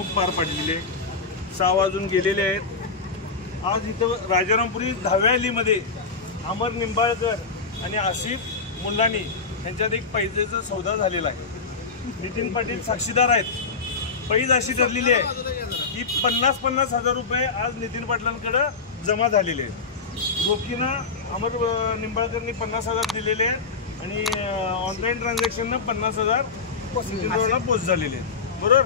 मिरवणूक पार पडलेली आहे। 6 वाजून गेलेले आहेत। आज इथं राजारामपुरी 10व्या अलीमध्ये अमर निंबाळकर आणि आसिफ मुल्लानी यांच्यात एक पैजेचा सौदा झालेला आहे। नितीन पाटील साक्षीदार आहेत। पैज अशी ठरलेली आहे की 50-50 हजार रुपये आज नितीन पाटलांकडे जमा झालेले आहेत। रोखीनं अमर निंबाळकरनी 50,000 दिलेले आहेत आणि ऑनलाईन ट्रान्झॅक्शननं 50,000 नितीनला पोस्ट झालेले आहेत, बरोबर।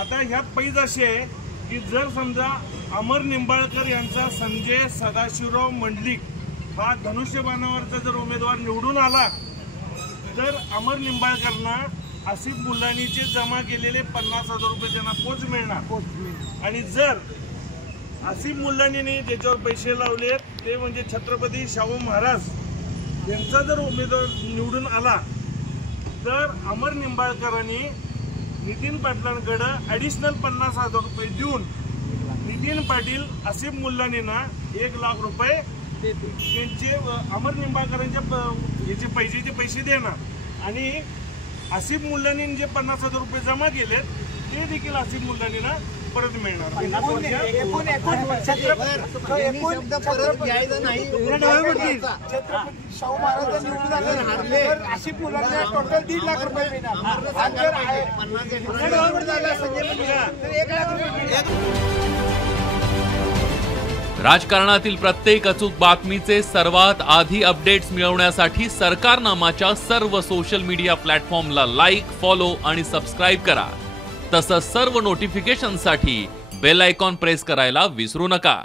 आता ह्या पैज अशी आहे की जर समजा अमर निंबाळकर यांचा संजय सदाशिवराव मंडलिक हा धनुष्यबाणावरचा जर उमेदवार निवडून आला तर अमर निंबाळकरना आसिफ मुल्लानीचे जमा केलेले 50,000 रुपये त्यांना पोच मिळणार। आणि जर आसिफ मुल्लानीने ज्याच्यावर पैसे लावले ते म्हणजे छत्रपती शाहू महाराज यांचा जर उमेदवार निवडून आला तर अमर निंबाळकरांनी नितीन पाटलांकडे ॲडिशनल 50,000 रुपये देऊन नितीन पाटील आसिफ मुल्लानींना 1 लाख रुपये त्यांचे अमर निंबाळकरांच्या याचे पैसे देणार आणि आसिफ मुल्लानींनी जे 50,000 रुपये जमा केलेत ते देखील आसिफ मुल्लानींना परत मिळणार। शाहू महाराज निवडून आले आसिफ मुल्लानींना टोटल 1.5 लाख रुपये मिळणार। राजकारणातील प्रत्येक अचूक बातमीचे सर्वात आधी अपडेट्स मिळवण्यासाठी सरकारनामाच्या सर्व सोशल मीडिया प्लॅटफॉर्मला लाईक, फॉलो आणि सबस्क्राईब करा। तसंच सर्व नोटिफिकेशनसाठी बेल आयकॉन प्रेस करायला विसरू नका।